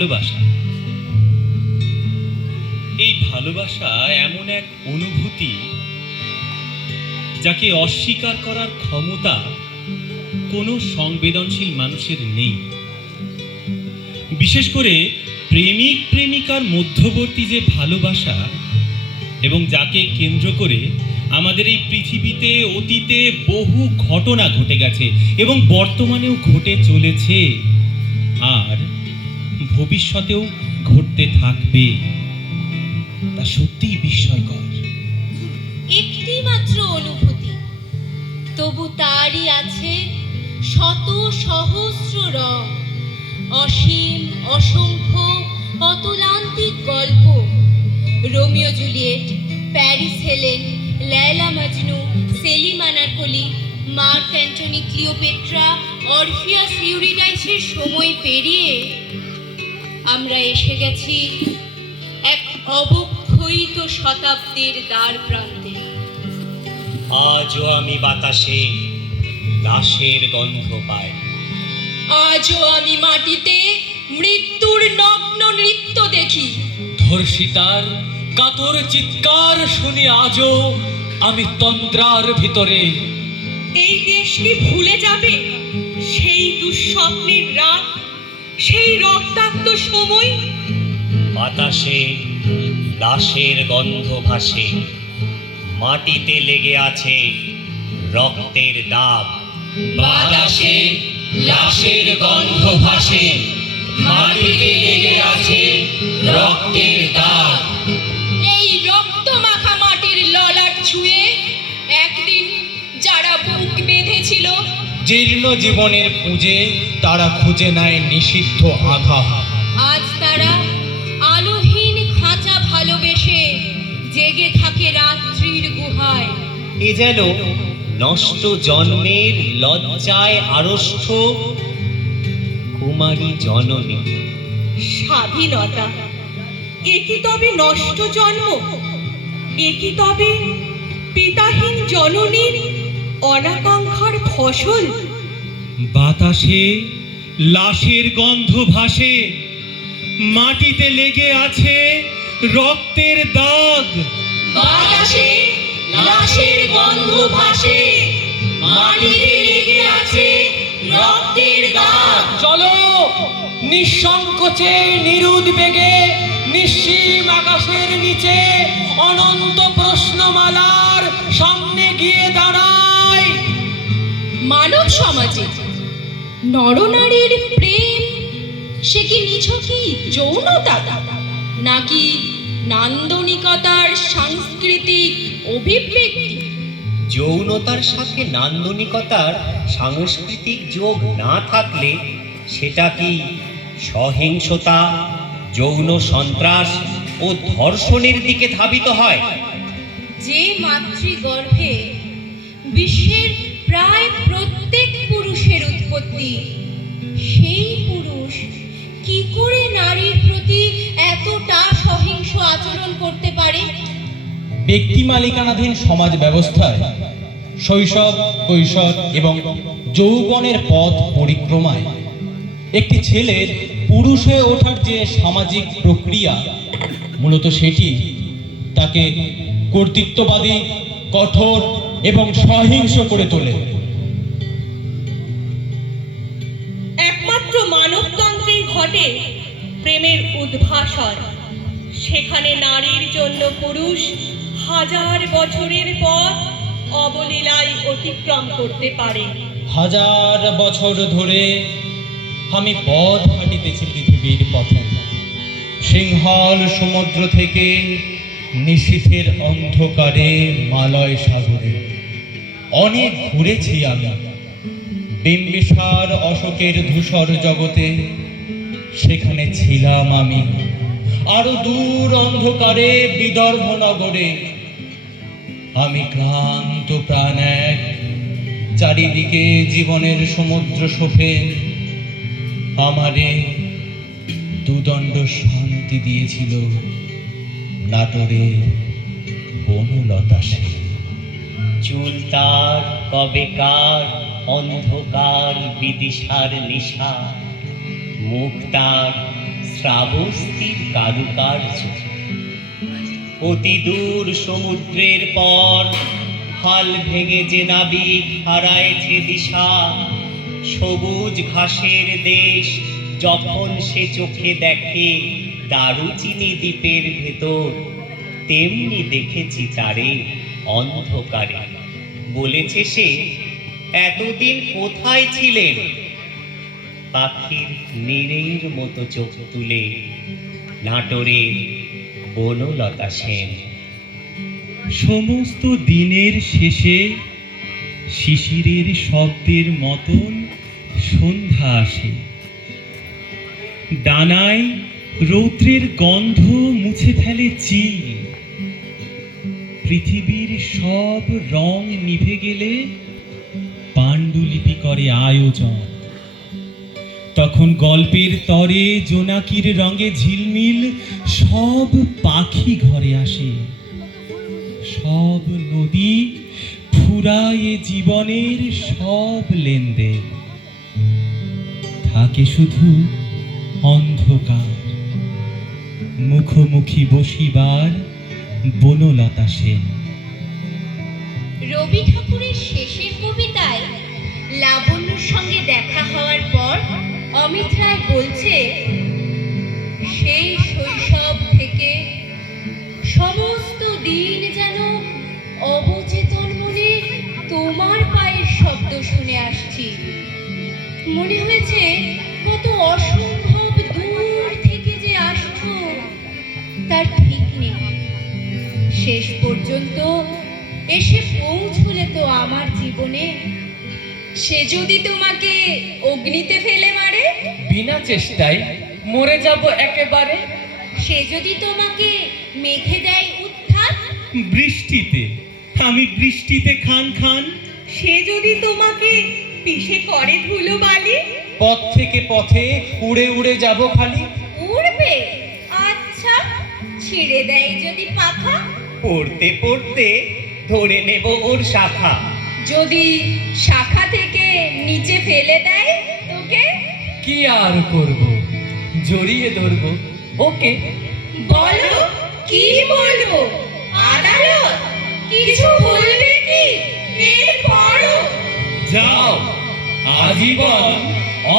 ভালোবাসা। এই ভালোবাসা এমন এক অনুভূতি যাকে অস্বীকার করার ক্ষমতা কোনো সংবেদনশীল মানুষের নেই। বিশেষ করে প্রেমিক প্রেমিকার মধ্যবর্তী যে ভালোবাসা, এবং যাকে কেন্দ্র করে আমাদের এই পৃথিবীতে অতীতে বহু ঘটনা ঘটে গেছে এবং বর্তমানেও ঘটে চলেছে, আর ভবিষ্যতেও ঘটতে থাকবে, তা সত্যিই বিস্ময়কর। একটি মাত্র অনুভূতি, তবু তারই আছে শত সহস্র রং, অসীম অসংখ্য অতুলান্তিক গল্প। Romeo Juliet, Paris Helen, Laila Majnu, Salim Anarkali, Mark Antony Cleopatra, Orpheus ইউরিডাইসের সময় পেরিয়ে আমরা এসে গেছি এক অবক্ষয়িত শতাব্দীর দ্বার প্রান্তে। আজও আমি বাতাসে লাশের গন্ধ পাই। আজও আমি মাটিতে মৃত্যুর নগ্ন নৃত্য দেখি। ধর্ষিতার কাতর চিৎকার শুনি আজও আমি তন্দ্রার ভিতরে। এই দেশ কি ভুলে যাবে সেই দুঃস্বপ্নের রাত, সেই রক্তাক্ত সময়? বাতাসে লাশের গন্ধ ভাসে, মাটিতে লেগে আছে রক্তের দাগ। বাতাসে লাশের গন্ধ ভাসে, মাটিতে লেগে আছে রক্তের দাগ। এই রক্ত মাখা মাটির ললাট ছুঁয়ে একদিন যারা বুক বেঁধেছিল, জীর্ণ জীবনের খুঁজে তারা খুঁজে নেয় নিষিদ্ধ আঘাত। আজ তারা আলোহীন খাঁচা ভালোবেসে জেগে থাকে রাত্রির গুহায়। এ যেন নষ্ট জন্মের লজ্জায় আড়ষ্ট কুমারী জননী। স্বাধীনতা এ কি তবে নষ্ট জন্ম? এ কি তবে পিতাহীন জননীর অনাকাঙ্ক্ষার ফসল? বাতাসে লাশের গন্ধ ভাসে, মাটিতে লেগে আছে রক্তের দাগ। বাতাসে লাশের গন্ধ ভাসে, মাটিতে লেগে আছে রক্তের দাগ। চলো নিঃসংকোচে নিরুদ্বেগে নিঃসীম আকাশের নিচে অনন্ত প্রশ্নমালার সামনে গিয়ে দাঁড়াই। মানব সমাজে নরনারীর প্রেম সে কি নিছকই যৌনতা, নাকি নান্দনিকতার সাংস্কৃতিক অভিব্যক্তি? যৌনতার সাথে নান্দনিকতার সাংস্কৃতিক যোগ না থাকলে সেটা কি সহিংসতা, যৌন সন্ত্রাস ও ধর্ষণের দিকে ধাবিত হয়? যে মাতৃগর্ভে বিশ্বের প্রায় প্রত্যেক পুরুষের উৎপত্তি, সেই পুরুষ কি করে নারীর প্রতি এতটা সহিংস আচরণ করতে পারে? ব্যক্তি মালিকানাধীন সমাজ ব্যবস্থায় শৈশব, কৈশোর এবং যৌবনের পথ পরিক্রমায় একটি ছেলের পুরুষ হয়ে ওঠার যে সামাজিক প্রক্রিয়া, মূলত সেটি তাকে কর্তৃত্ববাদী, কঠোর এবং সহিংস করে তোলে। একমাত্র মানবতন্ত্রেই ঘটে প্রেমের উদ্ভাসন। সেখানে নারীর জন্য পুরুষ হাজার বছরের পথ অবলীলায় অতিক্রম করতে পারে। হাজার বছর ধরে আমি পথ হাঁটিতেছি পৃথিবীর পথে, সিংহল সমুদ্র থেকে নিশীথের অন্ধকারে মালয় সাগরে। অনেক ঘুরেছি আমি বিম্বিসার অশোকের ধূসর জগতে, সেখানে ছিলাম আমি। আরো দূর অন্ধকারে বিদর্ভ নগরে আমি ক্লান্ত প্রাণ এক, চারিদিকে জীবনের সমুদ্র শোভে। আমারে দুদণ্ড শান্তি দিয়েছিল নাটোরে বনলতা সে। চুল তার কবেকার অন্ধকার বিদিশার নিশা, মুখ তার শ্রাবস্তির কারুকার্য। অতি দূর সমুদ্রের পর হাল ভেঙে যে নাবিক হারায়েছে দিশা, সবুজ ঘাসের দেশ যখন সে চোখে দেখে দারুচিনি দ্বীপের ভেতর, তেমনি দেখেছি তারে অন্ধকারে। বলেছে সে, এতদিন কোথায় ছিলেন? পাখির নীড়ের মতো চোখ তুলে নাটোরের বনলতা সেন। সমস্ত দিনের শেষে শিশিরের শব্দের মতন সন্ধ্যা আসে। ডানায় রৌদ্রের গন্ধ মুছে ফেলে চিল। পৃথিবীর সব রং নিভে গেলে পাণ্ডুলিপি করে আয়োজন। তখন গল্পের তরে জোনাকির রঙে ঝিলমিল সব পাখি ঘরে আসে। সব নদী ফুরায় জীবনের সব লেনদেন। থাকে শুধু অন্ধকার, মুখোমুখি বসিবার বনলতা সেন। রবি ঠাকুরের শেষের কবিতায় লাবণ্যর সঙ্গে দেখা হওয়ার পর অমিত রায় বলছে, সেই শৈশব থেকে সমস্ত দিন যেন অবচেতন মনে তোমার পায়ের শব্দ শুনে আসছি। মনে হয়েছে কত অসম্ভব দূর থেকে যে আসছো তার ঠিক নেই। শেষ পর্যন্ত এসে পৌঁছলে তো আমার জীবনে। সে যদি তোমাকে অগ্নিতে ফেলে মারে, বিনা চেষ্টায় মরে যাব একেবারে। সে যদি তোমাকে মেঘে দেয় উত্থান, বৃষ্টিতে আমি বৃষ্টিতে খান খান। সে যদি তোমাকে পিষে করে ধুলো বালি, পথ থেকে পথে উড়ে উড়ে যাব খালি। উড়বে? আচ্ছা, ছিঁড়ে দেয় যদি পাখা, পড়তে পড়তে ধরে নেব ওর শাখা। যদি শাখা থেকে নিচে ফেলে দেয় তোকে, কি আর করব, জড়িয়ে ধরব ওকে। বলো কি বলবো? আদালত কিছু বলবে কি? এরপরও যাও, আজীবন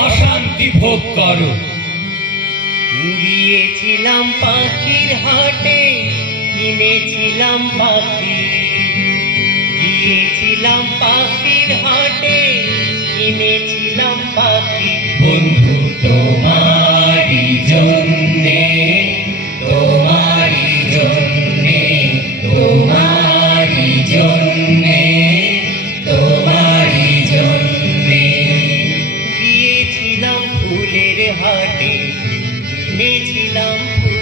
অশান্তি ভোগ করো। গিয়েছিলাম পাখির হাটে, কিনেছিলাম পাখি। গিয়েছিলাম পাখির হাটে, কিনেছিলাম পাখি। বন্ধু তোমারই জন্যে, তোমারই জন্যে, তোমারই জন্যে, তোমারই জন্যে। গিয়েছিলাম ফুলের হাটে, কিনেছিলাম ফুল।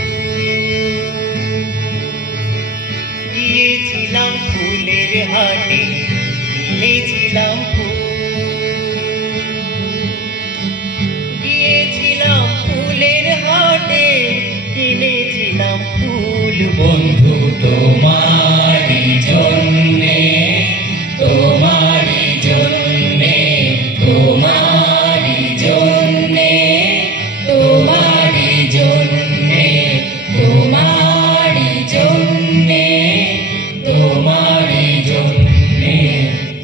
গিয়েছিলাম ফুলের হাটে, কিনেছিলাম ফুল। গিয়েছিলাম ফুলের হাটে, কিনেছিলাম ফুল। বন্ধু তোমারই জন্যে, তোমারই জন্যে, তোমারই জন্যে, তোমারই জন্যে, তোমারই জন্যে, তোমারই জন্যে,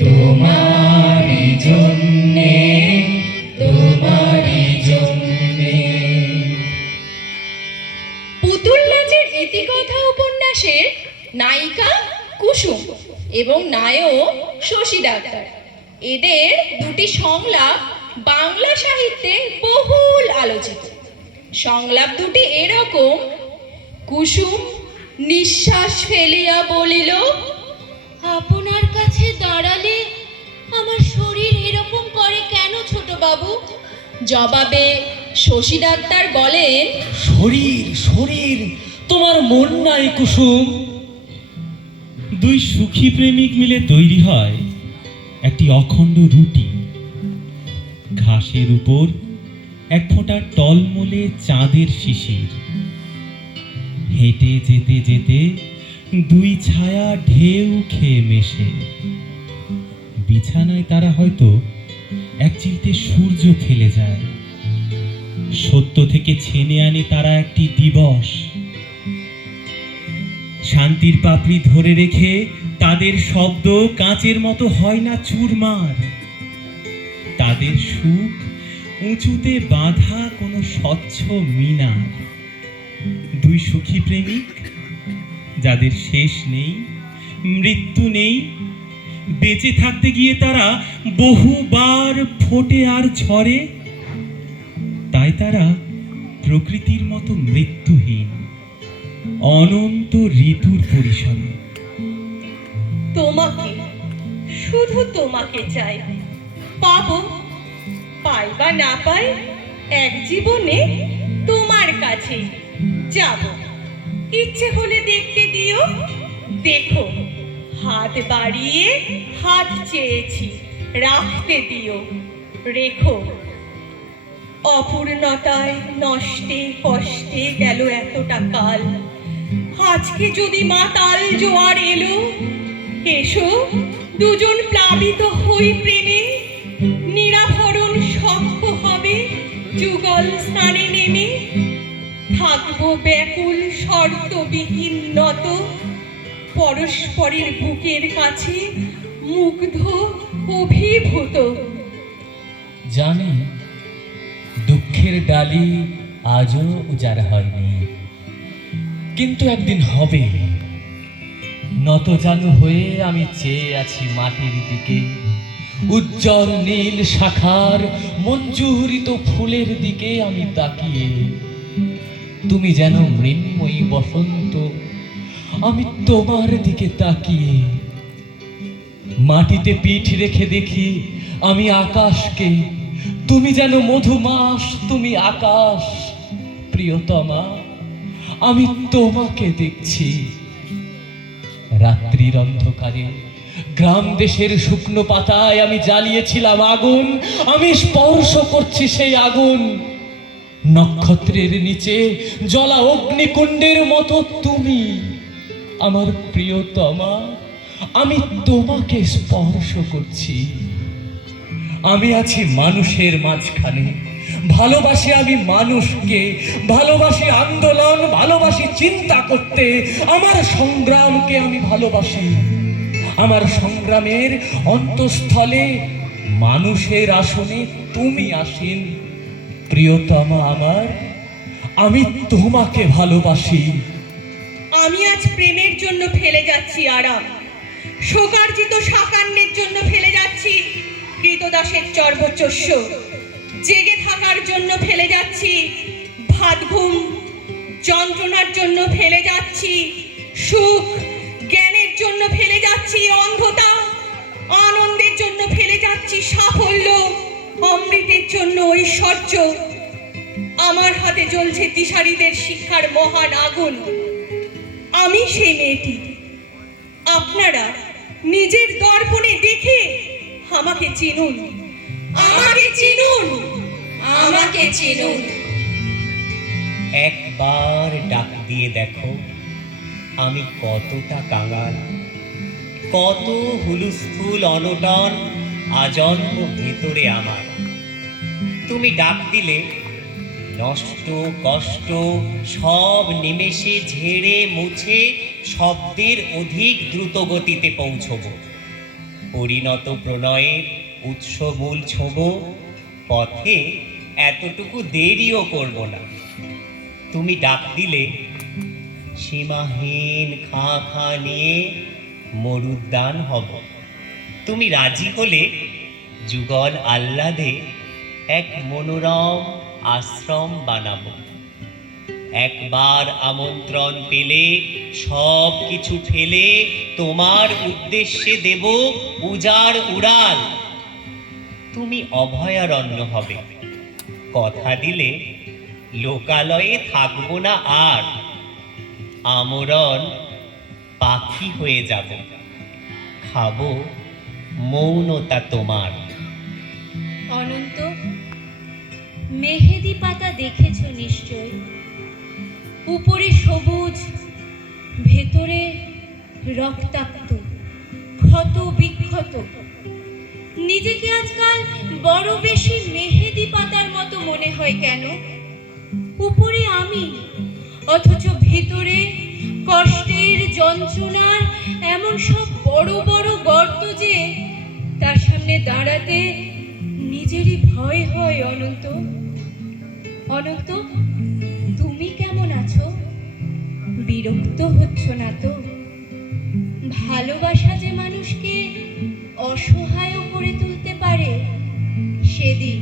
তোমারই জন্যে, তোমারই জন্যে। পুতুল নাচের ইতিকথা উপন্যাসের নায়িকা কুসুম এবং নায়ক শশী ডাক্তার, এদের দুটি সংলাপ বাংলা সাহিত্যে বহুল আলোচিত। সংলাপ দুটি এরকম: কুসুম নিঃশ্বাস ফেলিয়া বলিল, আপনার কাছে দাঁড়ালে আমার শরীর এরকম করে কেন ছোট বাবু? জবাবে শশী ডাক্তার বলেন, শরীর শরীর, তোমার মন নাই কুসুম। দুই সুখী প্রেমিক মিলে তৈরি হয় একটি অখণ্ড রুটি। ঘাসের উপর এক ফোঁটা টলমলে চাঁদের শিশির। হেঁটে যেতে যেতে দুই ছায়া ঢেউ খেয়ে মেশে। বিছানায় তারা হয়তো এক চিলতে সূর্য ফেলে যায়। সত্য থেকে ছেনে আনে তারা একটি দিবস। শান্তির পাপড়ি ধরে রেখে তাদের শব্দ কাঁচের মতো হয় না চুরমার। তাদের সুখ উঁচুতে বাঁধা কোনো স্বচ্ছ মিনার। দুই সুখী প্রেমিক যাদের শেষ নেই, মৃত্যু নেই, বেঁচে থাকতে গিয়ে তারা বহুবার ফোটে আর ঝরে। তাই তারা প্রকৃতির মতো মৃত্যুহীন, অনন্ত ঋতুর পরিসরে। তোমাকে, শুধু তোমাকে চাই। পাবো, পাই বা না পাই, এক জীবনে তোমার কাছে যাব। ইচ্ছে হলে দেখতে দিও, দেখো হাত বাড়িয়ে হাত চেয়েছি, রাখতে দিও, রেখো। অপূর্ণতায়, নষ্টে, কষ্টে গেল এতটা কাল। আজকে যদি মাতাল জোয়ার এলো, এসো দুজন প্লাবিত হই প্রেমে। নিরাভরণ সখ্য হবে যুগল স্নানে নেমে। থাকবো ব্যাকুল শর্তবিহীন নত, পরস্পরের বুকের কাছে মুগ্ধ অভিভূত। জানি দুঃখের ডালি আজও উজাড় হয়নি, কিন্তু একদিন হবে। নত জানু হয়ে আমি চেয়ে আছি মাটির দিকে, উজ্জ্বল নীল শাখার মঞ্জুরিত ফুলের দিকে আমি তাকিয়ে। তুমি যেন মৃন্ময়ী বসন্ত, আমি তোমার দিকে তাকিয়ে। মাটিতে পিঠ রেখে দেখি আমি আকাশকে, তুমি যেন মধুমাস, তুমি আকাশ। প্রিয়তমা, আমি তোমাকে দেখছি। রাত্রির অন্ধকারে গ্রাম দেশের শুকনো পাতায় আমি জ্বালিয়েছিলাম আগুন, আমি স্পর্শ করছি সেই আগুন। নক্ষত্রের নিচে জ্বলা অগ্নিকুণ্ডের মতো তুমি আমার প্রিয়তমা, আমি তোমাকে স্পর্শ করছি। আমি আছি মানুষের মাঝখানে, ভালোবাসি আমি মানুষকে, ভালোবাসি আন্দোলন, ভালোবাসি চিন্তা করতে। আমার সংগ্রামকে আমি ভালোবাসি। আমার সংগ্রামের অন্তঃস্থলে মানুষের আসনে তুমি আসীন। প্রিয়তমা আমার, আমি তোমাকে ভালোবাসি। আমি আজ প্রেমের জন্য ফেলে যাচ্ছি আরাম, শোকার্জিত সাকান্যের জন্য ফেলে যাচ্ছি কৃতদাসের চর্বচস্য। জেগে থাকার জন্য ফেলে যাচ্ছি ভাত ঘুম, যন্ত্রণার জন্য ফেলে যাচ্ছি সুখ, জ্ঞানের জন্য ফেলে যাচ্ছি অন্ধতা, আনন্দের জন্য ফেলে যাচ্ছি সাফল্য, অমৃতের জন্য ঐশ্বর্য। আমার হাতে জ্বলছে দিশারীদের শিক্ষার মহান আগুন। আমি সেই মেয়েটি। আপনারা নিজের দর্পণে দেখে আমাকে চিনুন, আমাকে চিনুন, আমাকে চিনুন। একবার ডাক দিয়ে দেখো আমি কতটা কাঙাল, কত হুলুস্থুল অনটন আজন্ম ভেতরে আমার। তুমি ডাক দিলে নষ্ট কষ্ট সব নিমেষে ঝেড়ে মুছে শব্দের অধিক দ্রুত গতিতে পৌঁছব। পরিণত প্রণয়ের উৎসমূল ছোব, পথে এতটুকু দেরিও করব না। তুমি ডাক দিলে সীমাহীন খাঁ খাঁ নিয়ে মরুদ্যান হব। তুমি রাজি হলে যুগল আহ্লাদে এক মনোরম আশ্রম বানাবো। একবার আমন্ত্রণ পেলে সব কিছু ফেলে তোমার উদ্দেশ্যে দেব উজাড় উড়াল। তুমি অভয়ারণ্য হবে। কথা দিলে লোকালয়ে থাকবো না আর, আমরণ পাখি হয়ে যাব। খাবো মৌনতা তোমার। অনন্ত, মেহেদি পাতা দেখেছ নিশ্চয়। উপরে সবুজ, ভেতরে রক্তাক্ত, ক্ষত বিক্ষত। নিজেকে আজকাল বড় বেশি মেহেদি পাতার মতো মনে হয় কেন? উপরে আমি, অথচ ভিতরে কষ্টের যন্ত্রণার এমন সব বড় বড় গর্ত যে তার সামনে দাঁড়াতে নিজেরই ভয় হয়। অনন্ত, অনন্ত, তুমি কেমন আছো? বিরক্ত হচ্ছ না তো? ভালোবাসা যে মানুষকে অসহায় করে তুলতে পারে, সেদিন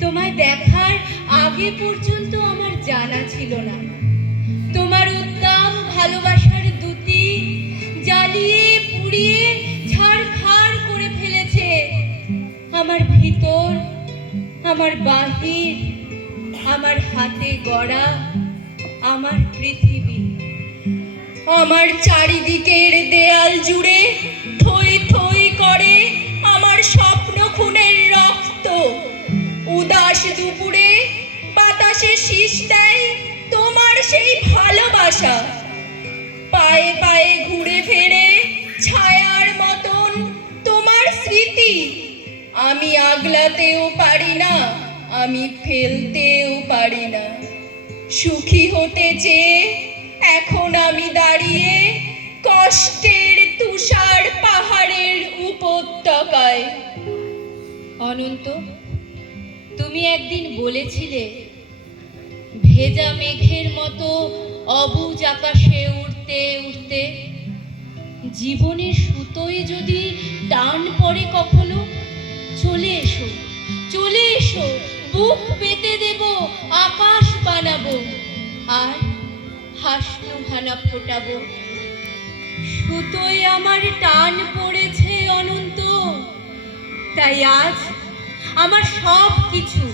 তোমায় দেখার আগে পর্যন্ত আমার জানা ছিল না। তোমার উদ্দাম ভালোবাসার দুটি জ্বালিয়ে পুড়িয়ে ছারখার করে ফেলেছে আমার ভিতর, আমার বাহির, আমার হাতে গড়া আমার পৃথিবী। আমার চারিদিকের দেয়াল জুড়ে থই থই করে আমার স্বপ্ন খুনের রক্ত। উদাস দুপুরে বাতাসে শীষ দেয় তোমার সেই ভালোবাসা। পায়ে পায়ে ঘুরে ফেরে ছায়ার মতন তোমার স্মৃতি। আমি আগলাতেও পারি না, আমি ফেলতেও পারি না। সুখী হতে চেয়ে এখন আমি দাঁড়িয়ে কষ্টের তুষার পাহাড়ের উপত্যকায়। অনন্ত, তুমি একদিন বলেছিলে ভেজা মেঘের মতো অবুঝ আকাশে উড়তে উড়তে জীবনের সুতোয় যদি টান পড়ে কখনো, চলে এসো, চলে এসো, বুক পেতে দেব, আকাশ বানাবো আর হাসনু হানা ফোটাবো। সুতোয় আমার টান পড়েছে অনন্ত, তাই আজ আমার সব কিছু,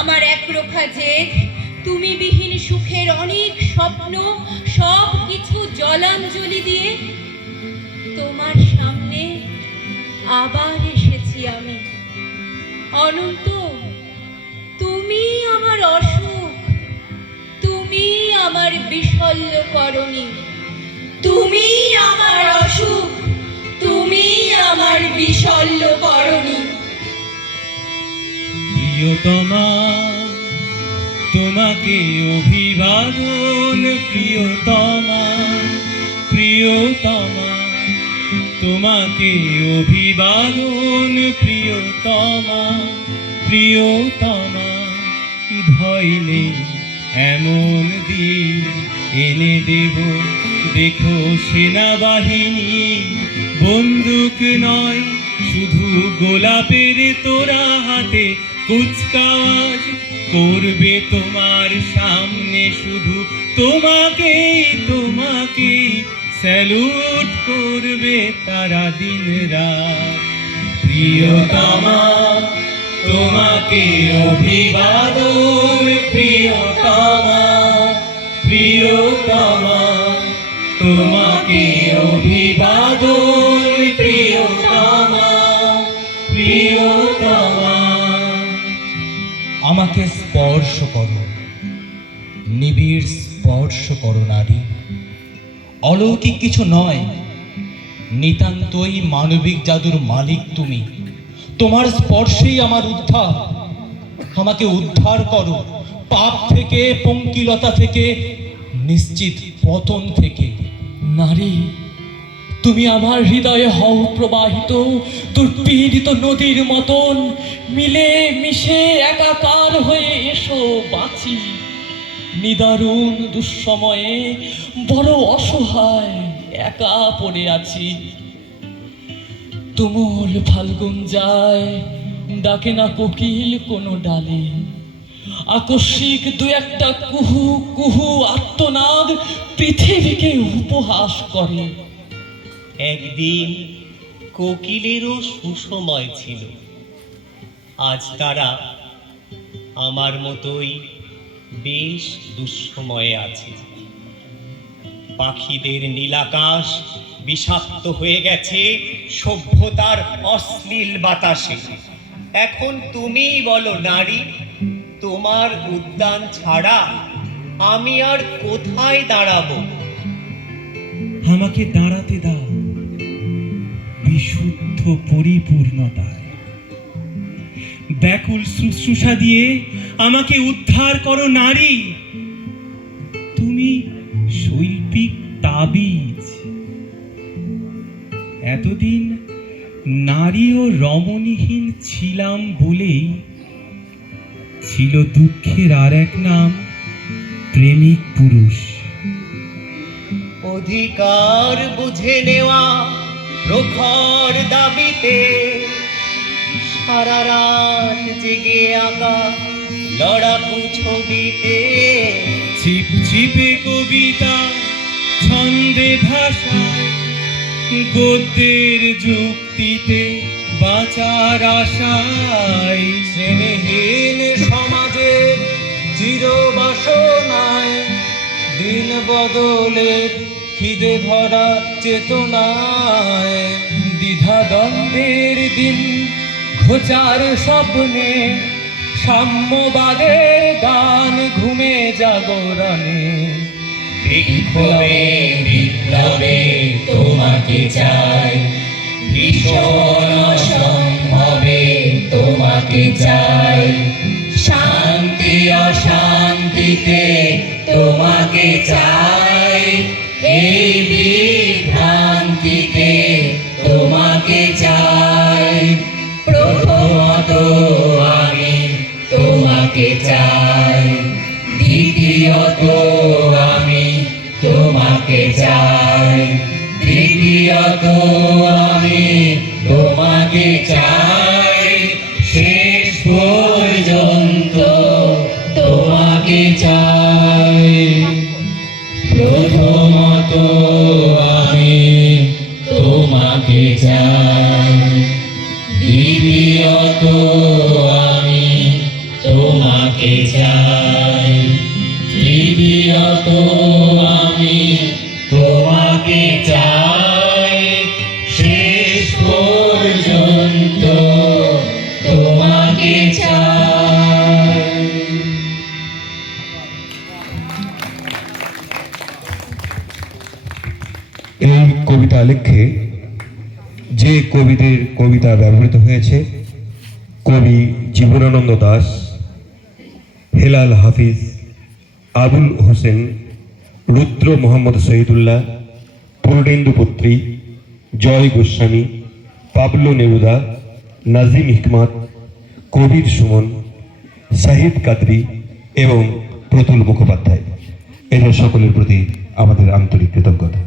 আমার একরোখা জেদ, তুমি বিহীন সুখের অনেক স্বপ্ন, সব কিছু জলাঞ্জলি দিয়ে তোমার সামনে আবার এসেছি আমি। অনন্ত, তুমি আমার অসুখ, তুমি আমার বিশল্য করণী, তুমি আমার অসুখ, তুমি আমার বিশল্য করণী। প্রিয়তমা, তোমাকে অভিবাদন। প্রিয়তমা, প্রিয়তমা, তোমাকে অভিবাদন। প্রিয়তমা, প্রিয়তমা, ভয় নেই এমন দিন এনে দেব, দেখো সেনাবাহিনী, বন্দুক নয় শুধু গোলাপের তোরা হাতে কুচকাওয়াজ করবে তোমার সামনে, শুধু তোমাকেই, তোমাকেই স্যালুট করবে তারা দিন রাত। প্রিয়তমা, তোমাকে অভিবাদন। প্রিয়তমা, প্রিয়তমা, তোমাকে অভিবাদন। প্রিয়তমা, প্রিয়তমা। আমাকে স্পর্শ করো, নিবিড় স্পর্শ করো নারী। অলৌকিক কিছু নয়, নিতান্তই মানবিক জাদুর মালিক তুমি। তোমার স্পর্শেই আমার উদ্ধার। আমাকে উদ্ধার করো পাপ থেকে, পঙ্কিলতা থেকে, নিশ্চিত পতন থেকে। নারী, তুমি আমার হৃদয়ে হও প্রবাহিত, দুর্পীড়িত নদীর মতন মিলে মিশে একাকার হয়ে এসো বাঁচি। নিদারুণ দুঃসময়ে বড় অসহায় একা পড়ে আছি। তুমুল ফাল্গুন যায়, ডাকে না কোকিল কোনো ডালে। আকস্মিক দু একটা কুহু কুহু আর্তনাদ পৃথিবীকে উপহাস করে। একদিন কোকিলেরও সুসময় ছিল, আজ তারা আমার মতোই বেশ দুঃসময়ে আছে। পাখিদের নীলাকাশ বিষাক্ত হয়ে গেছে সভ্যতার অশ্লীল বাতাসে। এখন তুমিই বলো নারী, তোমার উদ্যান ছাড়া আমি আর কোথায় দাঁড়াবো? আমাকে দাঁড়াতে দাও বিশুদ্ধ পরিপূর্ণতায়। ব্যাকুল শুশ্রূষা দিয়ে আমাকে উদ্ধার করো নারী। তুমি শৈল্পিক তাবিজ। এতদিন নারী ও রমণীহীন ছিলাম বলেই ছিল দুঃখের আর এক নাম প্রেমিক পুরুষ। অধিকার বুঝে নেওয়া প্রখর দাবিতে সারা রাত জেগে আঁকা লড়াকু ছবিতে ছিপ ছিপে কবিতা ছন্দে ভাষায় গদ্যের যুক্তিতে বাঁচার আশায় শ্রেণীহীন সমাজে চিরবাসনায় দিন বদলের খিদে ভরা চেতনায় দ্বিধাদ্বন্দ্বের দিন ঘোচার স্বপ্নে সাম্যবাদের গান ঘুমে জাগরণে বিক্ষোভে বিপ্লবে তোমাকে চাই, ভীষণ অসম্ভবে তোমাকে চাই, শান্তি অশান্তিতে তোমাকে চাই, এই বিভ্রান্তিতে তোমাকে চাই। প্রথমত আমি তোমাকে চাই, দ্বিতীয়ত আমি তোমাকে চাই, তৃতীয়ত আমি তোমাকে চাই, শেষ পর্যন্ত তোমাকে চাই। প্রথমত আমি তোমাকে চাই, দ্বিতীয়ত আমি তোমাকে চাই, তৃতীয়ত আমি তোমাকে চাই, শেষ পর্যন্ত তোমাকে চাই। এই কবিতা লেখে যে কবিদের কবিতা ব্যবহৃত হয়েছে কবি জীবনানন্দ দাশ, হেলাল হাফিজ, আবুল হোসেন, রুদ্র মোহাম্মদ শহীদুল্লাহ, পূর্ণেন্দু পুত্রী, জয় গোস্বামী, পাবলো নেরুদা, নাজিম হিকমত, কবির সুমন, শাহিদ কাদরি এবং প্রতুল মুখোপাধ্যায়। এদের সকলের প্রতি আমাদের আন্তরিক কৃতজ্ঞতা।